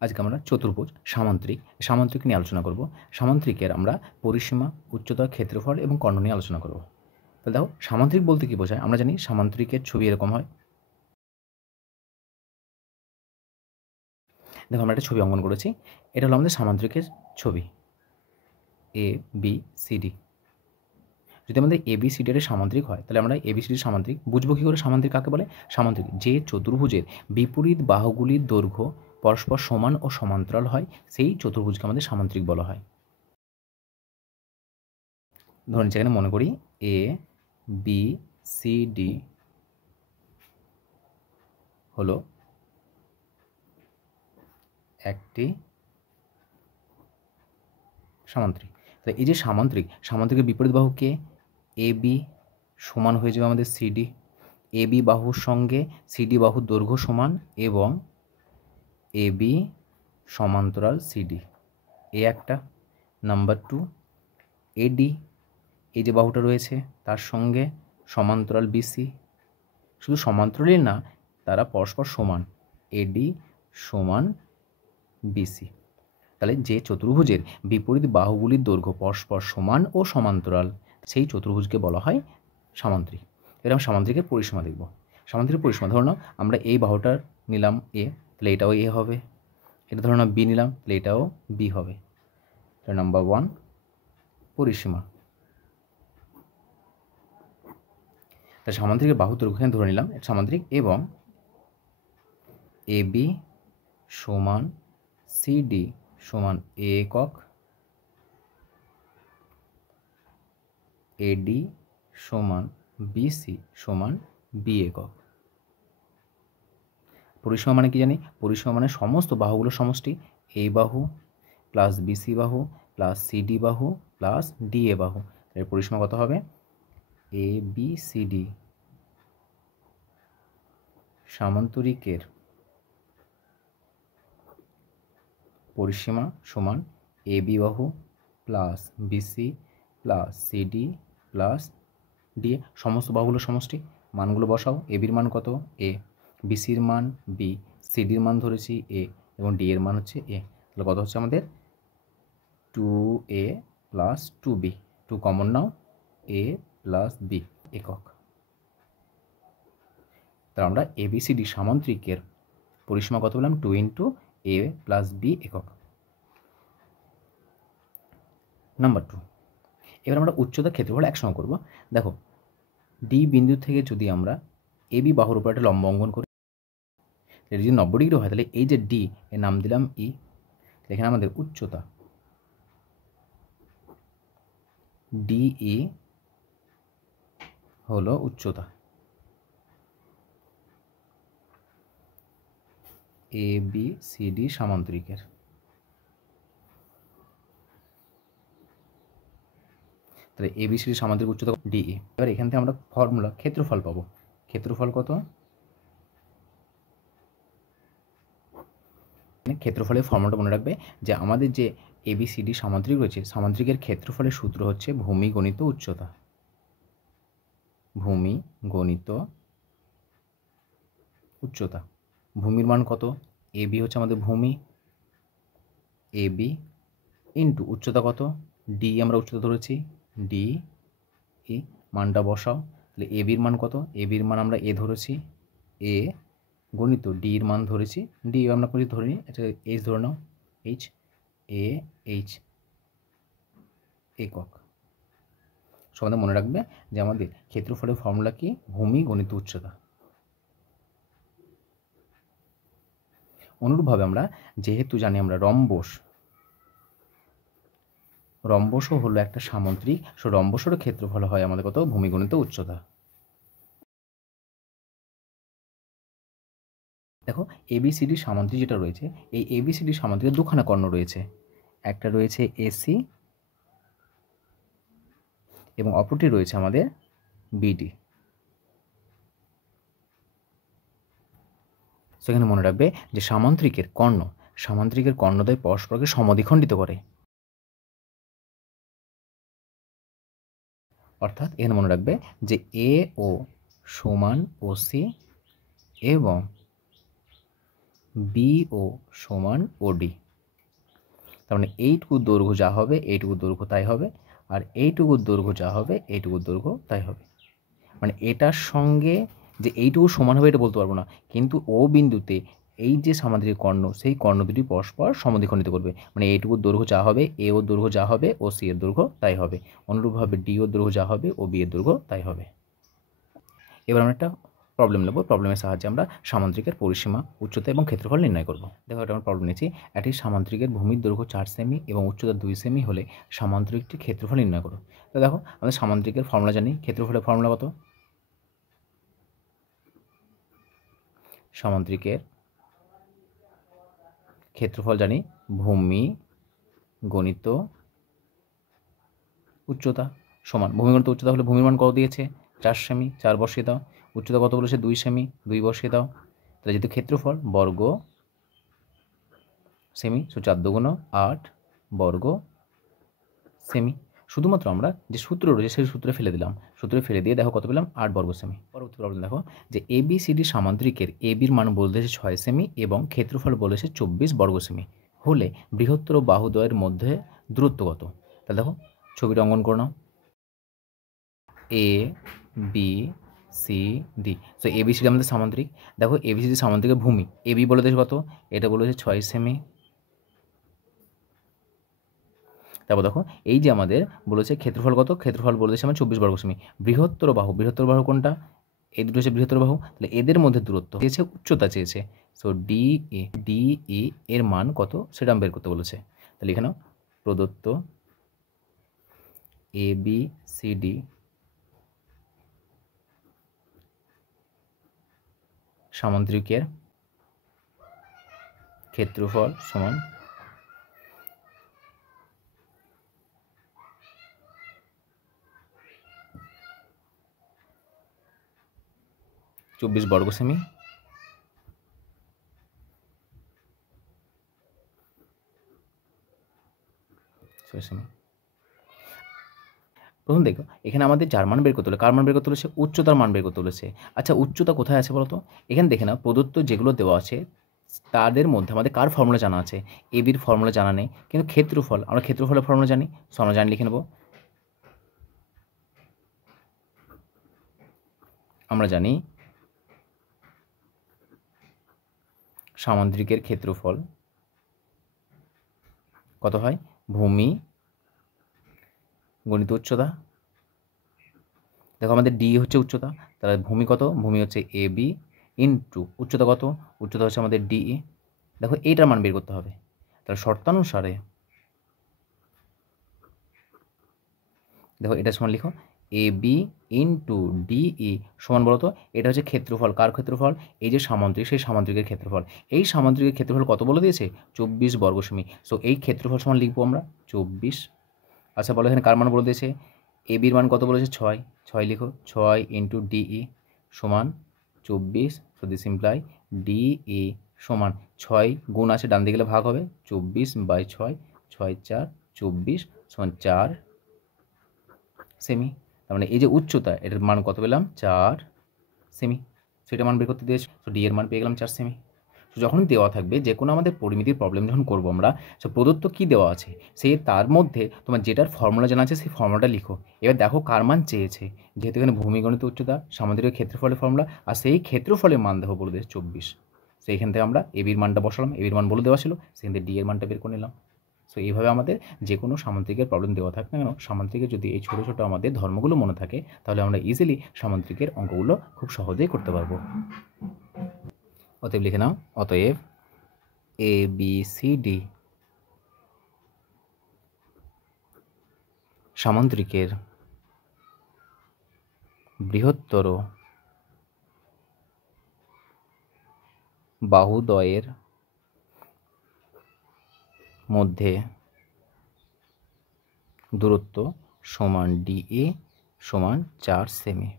আজকে আমরা চতুর্ভুজ সামান্তরিক নিয়ে আলোচনা করব। সামান্তরিকের আমরা পরিসীমা, উচ্চতা, ক্ষেত্রফল এবং কর্ণ নিয়ে আলোচনা করব। তাহলে দেখো, সামান্তরিক বলতে কী বোঝায়? আমরা জানি সামান্তরিকের ছবি এরকম হয়। দেখো, আমরা একটা ছবি অঙ্কন করেছি। এটা হলো আমাদের সামান্তরিকের ছবি, এ বি সি ডি। যদি আমাদের এ বি সি ডি এর সামান্তরিক হয়, তাহলে আমরা এ বি সি ডির সামান্তরিক বুঝবো কী করে? সামান্তরিক কাকে বলে? সামান্তরিক যে চতুর্ভুজের বিপরীত বাহুগুলির দৈর্ঘ্য পরস্পর সমান ও সমান্তরাল হয়, সেই চতুর্ভুজকে আমাদের সামান্তরিক বলা হয়। ধরুন যেখানে মনে করি এ বি সি ডি হলো একটি সামান্তরিক। তাহলে এই যে সামান্তরিকের বিপরীত বাহু কে? এ বি সমান হয়ে যাবে আমাদের সিডি। এ বি বাহুর সঙ্গে সিডি বাহুর দৈর্ঘ্য সমান এবং এ বি সমান্তরাল সিডি, এ একটা। নাম্বার 2, এডি, এই যে বাহুটা রয়েছে তার সঙ্গে সমান্তরাল বিসি। শুধু সমান্তরালই না, তারা পরস্পর সমান, এডি সমান বিসি। তাহলে যে চতুর্ভুজের বিপরীত বাহুগুলির দৈর্ঘ্য পরস্পর সমান ও সমান্তরাল, সেই চতুর্ভুজকে বলা হয় সামান্তরিক। এরকম সামান্তরিকের পরিসীমা দেখব। সামান্তরিকের পরিসীমা ধরো না, আমরা এই বাহুটার নিলাম এ, তাহলে এটাও এ হবে। এটা ধরো না বি নিলাম, তাহলে এটাও বি হবে। তাহলে নাম্বার 1 পরিসীমা। তাহলে সামান্তরিকের বাহু দৈর্ঘ্য এখানে ধরে নিলাম সামান্তরিক, এবং এ বি সমান সিডি সমান এ একক, এডি সমান বিসি সমান বি একক। পরিসীমা মানে কি জানি? পরিসীমা মানে সমস্ত বাহুগুলোর সমষ্টি, এ বাহু প্লাস বিসি বাহু প্লাস সিডি বাহু প্লাস ডিএ বাহু। এর পরিসীমা কত হবে? এ বি সি ডি সামান্তরিকের পরিসীমা সমান এ বি বাহু plus BC plus CD plus DA, সমস্ত বাহুগুলোর সমষ্টি। মানগুলো বসাও। এ বির মান কত? এ, বিসির মান বি, সিডির মান ধরেছি এ, এবং ডি এর মান হচ্ছে এ। তাহলে কত হচ্ছে আমাদের? 2a plus 2b, 2 common now, a plus b একক। তাহলে আমরা এবিসিডি সামান্তরিকের পরিসীমা কত বললাম? 2 ইন্টু এ প্লাস বি একক। নাম্বার 2, এবার আমরা উচ্চতা ক্ষেত্রফল একসঙ্গে করব। দেখো, ডি বিন্দু থেকে যদি আমরা এ বি বাহুর উপর একটা লম্ব অঙ্কন করি, এটা যদি 90 ডিগ্রি হয়, তাহলে এই যে ডি এর নাম দিলাম ই। এখানে আমাদের উচ্চতা ডিই হলো উচ্চতা এ বি সি ডি সামান্তরিকের। তাহলে এ বি সি ডি সামান্তরিক উচ্চতা ডিই। এবার এখান থেকে আমরা ফর্মুলা ক্ষেত্রফল পাবো। ক্ষেত্রফল কত? ক্ষেত্রফলের ফর্মুলাটা মনে রাখবে যে আমাদের যে এবিসিডি সামান্তরিক রয়েছে, সামান্তরিকের ক্ষেত্রফলের সূত্র হচ্ছে ভূমি গণিত উচ্চতা। ভূমি গণিত উচ্চতা। ভূমির মান কত? এ বি হচ্ছে আমাদের ভূমি, এ বি ইন্টু উচ্চতা কত? ডি, আমরা উচ্চতা ধরেছি ডি ই, মানটা বসাও। তাহলে এ বির মান কত? এ বির মান আমরা এ ধরেছি এ, গণিত ডির মান ধরেছি ডি, আমরা কিছু ধরে নিই, এটা এইচ ধরে নাও, এইচ, এ এইচ একক। সবাই মনে রাখবে যে আমাদের ক্ষেত্রফলের ফর্মুলা কি? ভূমি গণিত উচ্চতা। অনুরূপভাবে আমরা যেহেতু জানি আমরা রম্বসও হলো একটা সামান্তরিক, সো রম্বসেরও ক্ষেত্রফল হয় আমাদের কত? ভূমি গণিত উচ্চতা। দেখো, এবিসিডি সামান্তরিক যেটা রয়েছে, এই এবিসিডি সামান্তরিকের দুখানা কর্ণ রয়েছে। একটা রয়েছে এসি এবং অপরটি রয়েছে আমাদের বিডি। সেখানে মনে রাখবে যে সামান্তরিকের কর্ণদ্বয় পরস্পরকে সমদ্বিখণ্ডিত করে। অর্থাৎ এখানে মনে রাখবে যে এ ও সমান ও সি এবং বিও সমান ওডি। তার মানে এইটুকুর দৈর্ঘ্য যা হবে এইটুকুর দৈর্ঘ্য তাই হবে, আর এইটুকুর দৈর্ঘ্য যা হবে এইটুকুর দৈর্ঘ্য তাই হবে। মানে এটার সঙ্গে যে এইটুকু সমান হবে এটা বলতে পারবো না, কিন্তু ও বিন্দুতে এই যে সামান্তরিক কর্ণ সেই কর্ণ দুটি পরস্পর সমদ্বিখণ্ডিত করবে। মানে এইটুকুর দৈর্ঘ্য যা হবে এ ওর দৈর্ঘ্য যা হবে ও সি এর দৈর্ঘ্য তাই হবে। অনুরূপভাবে ডি ওর দৈর্ঘ্য যা হবে ও বি এর দৈর্ঘ্য তাই হবে। এবার আমরা একটা প্রবলেম নেব। প্রবলেমের সাহায্যে আমরা সামান্তরিকের পরিসীমা, উচ্চতা এবং ক্ষেত্রফল নির্ণয় করব। দেখো এটা আমরা প্রবলেম নিয়েছি। একটি সামান্তরিকের ভূমির দৈর্ঘ্য 4 সেমি এবং উচ্চতা 2 সেমি হলে সামান্তরিকটির ক্ষেত্রফল নির্ণয় করো। তো দেখো আমাদের সামান্তরিকের ফর্মুলা জানি। ক্ষেত্রফলের ফর্মুলা কত? সামান্তরিকের ক্ষেত্রফল জানি ভূমি গণিত উচ্চতা সমান। ভূমি গণিত উচ্চতা হলে ভূমির মান কত দিয়েছে? 4 সেমি, 4 বসিয়ে দাও। উচ্চতা কত বলেছে? 2 সেমি, 2 বসিয়ে দাও। তাহলে যেহেতু ক্ষেত্রফল বর্গ সেমি, 4 দুগুণ 8 বর্গ সেমি। শুধুমাত্র আমরা যে সূত্র রয়েছে সেই সূত্রে ফেলে দিলাম। সূত্রে ফেলে দিয়ে দেখো কত পেলাম? 8 বর্গ সেমি। পরবর্তী প্রবলেম দেখো যে এবিসিডি সামান্তরিকের এবির মান বলেছে 6 সেমি এবং ক্ষেত্রফল বলেছে 24 বর্গ সেমি হলে বৃহত্তর বাহুদ্বয়ের মধ্যে দূরত্ব কত? তাহলে দেখো ছবিটা অঙ্কন করে নাও। এ বি সি ডি। তো এবিসিডি আমাদের সামান্তরিক। দেখো এবিসিডি সামান্তরিকের ভূমি এবি বলে দিয়েছে কত? এটা বলেছে 6 সেমি। তারপর দেখো এই যে আমাদের বলেছে ক্ষেত্রফল কত? ক্ষেত্রফল বলেছে আমার 24 বর্গ সেমি। বৃহত্তর বাহু, বৃহত্তর বাহু কোনটা? এই দুটো হচ্ছে বৃহত্তর বাহু। তাহলে এদের মধ্যে দূরত্ব চেয়েছে, উচ্চতা চেয়েছে। সো ডিএ এর মান কত সেটা বের করতে বলেছে। তাহলে এখানে প্রদত্ত এ বি সি ডি সামান্তরিকের ক্ষেত্রফল সমান 24 বর্গ সেমি। প্রথম দেখো এখানে আমাদের যার মান বের করতে হলে কার মান বের করতে বলেছে? উচ্চতার মান বের করতে বলেছে। আচ্ছা উচ্চতা কোথায় আছে বলতো? এখানে দেখে না প্রদত্ত যেগুলো দেওয়া আছে তাদের মধ্যে আমাদের কার ফর্মুলা জানা আছে? এবির ফর্মুলা জানা নেই, কিন্তু ক্ষেত্রফল আমরা ক্ষেত্রফলের ফর্মুলা জানি। সো আমরা জানি লিখে নেব। আমরা জানি সামান্তরিকের ক্ষেত্রফল কত হয়? ভূমি গণিত উচ্চতা। দেখো আমাদের ডি হচ্ছে উচ্চতা, তাহলে ভূমি কত? ভূমি হচ্ছে এ বি ইন্টু উচ্চতা কত? উচ্চতা হচ্ছে আমাদের ডিই। দেখো এইটার মান বের করতে হবে। তাহলে শর্তানুসারে দেখো এটা সমান লিখো এ বি ইন্টু ডিই সমান বলতো এটা হচ্ছে ক্ষেত্রফল। কার ক্ষেত্রফল? এই যে সামান্তরিক, সেই সামান্তরিকের ক্ষেত্রফল। এই সামান্তরিকের ক্ষেত্রফল কত বলে দিয়েছে? 24 বর্গ সেমি। সো এই ক্ষেত্রফল সমান লিখবো আমরা 24। আচ্ছা বলো এখানে কার মান বলে দিয়েছে? এ বির মান কত বলেছে? 6। 6 লিখো। 6 ইন্টু ডিই সমান 24। সো দিস ইমপ্লাই ডিই সমান 6 গুণ আছে ডান দিকে গেলে ভাগ হবে 24/6। 6 4 24 সমান 4 সেমি। তার মানে এই যে উচ্চতা এটার মান কত পেলাম? 4 সেমি। সেটা মান বের করতে দিয়েছে। সো ডি এর মান পেয়ে গেলাম 4 সেমি। তো যখন দেওয়া থাকবে যে কোনো আমাদের পরিমিতির প্রবলেম যখন করবো আমরা, সে প্রদত্ত কী দেওয়া আছে সেই তার মধ্যে তোমার যেটার ফর্মুলা জানা আছে সেই ফর্মুলাটা লিখো। এবার দেখো কার মান চেয়েছে। যেহেতু এখানে ভূমিগণিত উচ্চতা, সামান্তরিক ক্ষেত্রফলের ফর্মুলা, আর সেই ক্ষেত্রফলের মান দেখো বলে দিয়েছে 24। সেইখান থেকে আমরা এবির মানটা বসালাম। এবির মান বলে দেওয়া ছিল, সেখান থেকে ডি এর মানটা বের করে নিলাম। সো এইভাবে আমাদের যে কোনো সামান্তরিকের প্রবলেম দেওয়া থাকে না কেন, সামান্তরিকের যদি এই ছোটো ছোটো আমাদের ধর্মগুলো মনে থাকে তাহলে আমরা ইজিলি সামান্তরিকের অঙ্কগুলো খুব সহজেই করতে পারবো। অতএব লিখে নাও, অতএব এ বি সি ডি সামান্তরিকের বৃহত্তর বাহুদ্বয়ের মধ্যে দূরত্ব সমান ডিএ সমান 4 সেমি।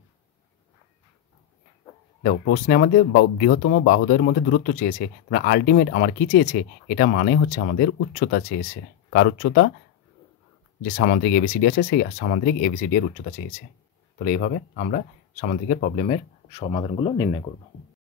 দেখো প্রশ্নে আমাদের বৃহত্তম বাহুদ্বয়ের মধ্যে দূরত্ব চেয়েছে, তোমরা আলটিমেট আমার কি চেয়েছে? এটা মানে হচ্ছে আমাদের উচ্চতা চেয়েছে। কার উচ্চতা? যে সামান্তরিক এবিসিডি আছে সেই সামান্তরিক এবিসিডি এর উচ্চতা চেয়েছে। তাহলে এইভাবে আমরা সামান্তরিকের প্রবলেমের সমাধানগুলো নির্ণয় করব।